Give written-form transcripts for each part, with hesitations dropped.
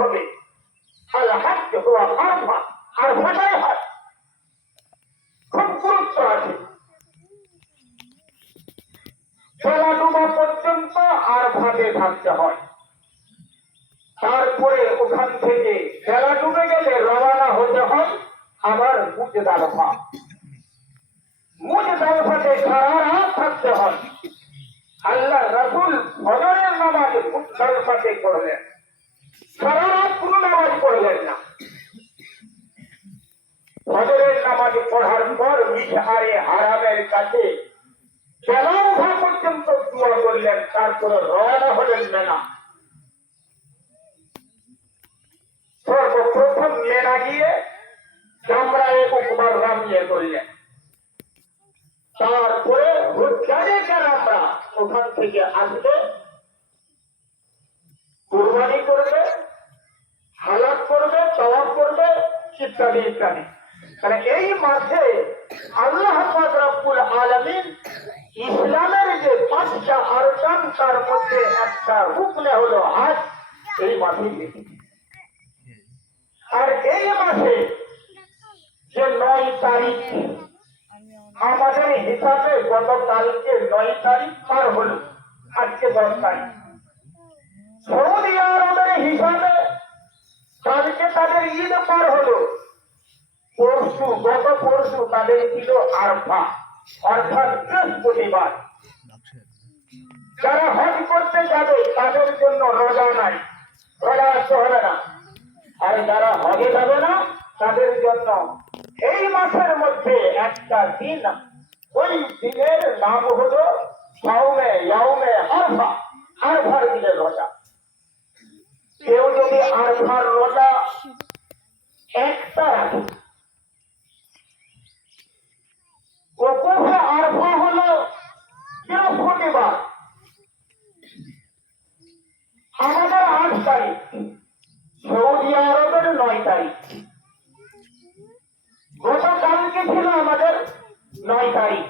হবে আল হজ্জ হুয়া আরফা, আরফাটাই হজ। খুব গুরুত্ব আছে। বেলা ডুবা পর্যন্ত আরফাতে থাকতে হয়। তারপরে ওখান থেকে বেলা ডুবে গেলে রওনা হতে হয় আবার মুজদালিফা। মুজদালিফাতে সারা রাত থাকতে হয়। আল্লাহ রাসূল ফজরের নামাজ মুজদালিফাতে পড়লেন, সারা রাত কোনো নামাজ পড়লেন না। ফজরের নামাজ পড়ার পর মিশআরে হারামের কাছে বেলা ওঠা পর্যন্ত দোয়া করলেন, তারপরে রওনা হলেন মিনা। সর্বপ্রথম মেনা গিয়ে চামড়ায় উপবার রামিয়ে করলেন। তারপরে আমরা ওখান থেকে আসবে, কুরবানি করবে, হালাত করবে, তাওয়াফ করবে, ইত্যাদি ইত্যাদি। কারণ এই মাসে আল্লাহ পাক রব্বুল আলামিন ইসলামের যে 5টা আরকান তার মধ্যে একটা রুকনে হলো হজ, এই মাসে লিখেছে। আর এই মাসে যে 9 তারিখ আমাদের হিসাবে গতকালকে 9 তারিখ পার হলো, আজকে 10 তারিখ। সৌদি আরবের হিসাবে কালকে তাদের ঈদ পার হলো, পরশু গত পরশু তাদের ছিল আরফা, অর্থাৎ বৃহস্পতিবার। যারা হজ করতে যাবে তাদের জন্য রোজা নাই, রোজা রাখতে হবে না। আর যারা হজে যাবে না তাদের জন্য এই মাসের মধ্যে একটা দিন, ওই দিনের নাম হলো ইয়াউমে আরফা, আরফার দিনের রোজা। কেউ যদি আরফার রোজা একটা রাখে, ওকুফে আরফা হলো বৃহস্পতিবার, আমাদের 8 তারিখ, সৌদি আরবের 9 তারিখ। গতকালকে ছিল আমাদের 9 তারিখ।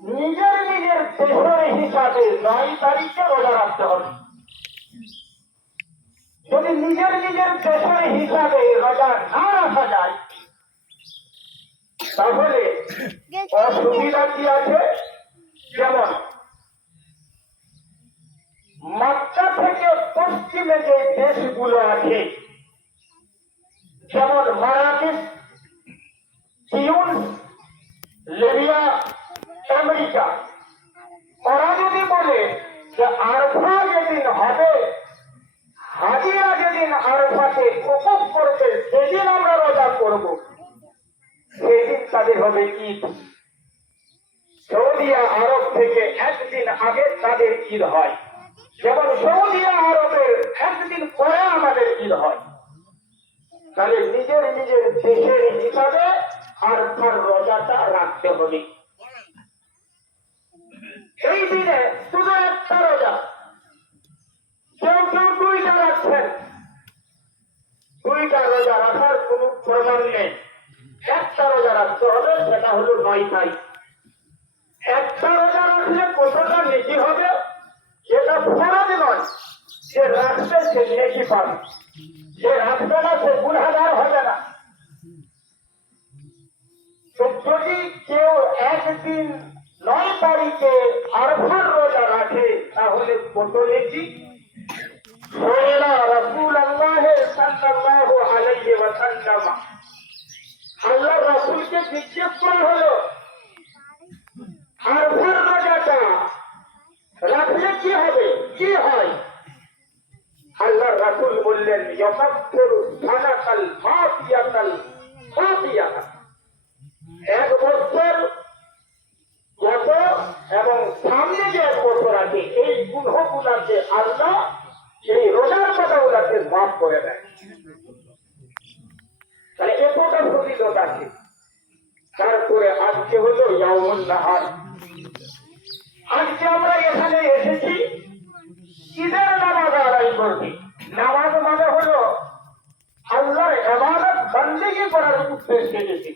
নিজের নিজের দেশের হিসাবে 9 তারিখে রোজা রাখতে হবে। যদি নিজের নিজের দেশের হিসাবে রোজা না রাখা যায় তাহলে অসুবিধা কি আছে? যেমন মক্কা থেকে পশ্চিমে যে দেশগুলো আছে, যেমন মারাকেশ, তিউনিস, লিবিয়া, আমেরিকা, ওরা যদি বলে যে আরফা যেদিন হবে, হাজিরা যেদিন আরফাতে ওকুফ করবে সেদিন আমরা রোজা করব, সেদিন তাদের হবে ঈদ। সৌদি আরব থেকে একদিন আগে তাদের ঈদ হয়, যেমন সৌদি আরবের একদিন পরে আমাদের ঈদ হয়। তাহলে নিজের নিজের দেশের হিসাবে আরফার রোজাটা রাখতে হবে। এই দিনে শুধু একটা রোজা, কেউ কেউ 2টা রাখছেন। 2টা রোজা রাখার কোন প্রমাণ নেই। একটা রোজা রাখতে হবে, সেটা হলো 9 তারিখ। একটা রোজা রাখলে কতটা নেকি হবে? যেটা ফরজ নয়, যে রাখবে সে নেকি পাবে, যে রাখবে না সে গুনাহগার হবে না। তো যদি কেউ একদিন 9 তারিখে আরফার রোজা রাখে তাহলে কত নেকি? আল্লাহ রাসূলকে জিজ্ঞেস করা হলো, আরফার রোজাটা রাখলে কি হবে, কি হয়? আল্লাহ রাসূল বললেন, ইয়াকাফিরু সানাতাল মাদিয়াতাল মাদিয়া। 1 বছর গত এবং সামনে যে 1 বছর আছে, এই গুনাহগুলোকে আল্লাহ এই রোজার কথাগুলোকে মাফ করে দেয়। তাহলে এতটা ফজিলত আছে। তারপরে আজকে হলো ইয়াউমুন নাহার। আজকে আমরা এখানে এসেছি ঈদের নামাজ আদায় করতে। নামাজ মানে হলো আল্লাহর ইবাদত বন্দেগী করার উদ্দেশ্যে এসেছি।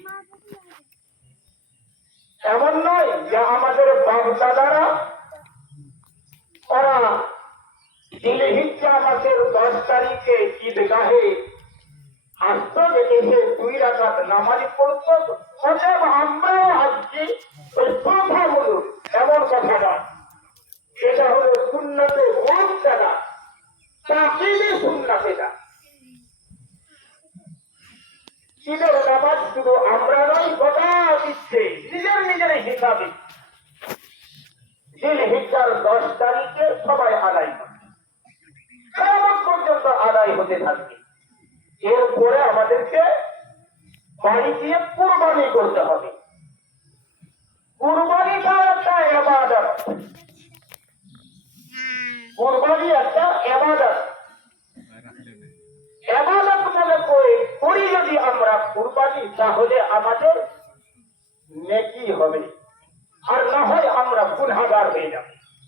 এমন নয় যে আমাদের বাপ দাদারা ওরা জিলহিজ্জা মাসের 10 তারিখে ঈদগাহে আসতো, এসে 2 রাকাত নামাজ পড়তো। অতএব আমরাও আজকে ওই প্রথাগুলো, এমন কথা নয়, এটা হলো সুন্নতে মুত্তাবা, তাকিদে সুন্নাত। এটা ঈদের নামাজ শুধু আমরা নয়, গোটা বিশ্বে নিজের নিজের হিসাবে জিলহিজ্জার 10 তারিখে সবাই আদায় করে, কিয়ামত পর্যন্ত আদায় হতে থাকবে। এরপরে আমাদেরকে বাড়ি গিয়ে কুরবানি করতে হবে। কুরবানিটা একটা ইবাদত, কুরবানি একটা ইবাদত। ইবাদত মনে করি যদি আমরা কুরবানি, তাহলে আমাদের নেকি হবে, আর না হয় আমরা গুনাহগার হয়ে যাব।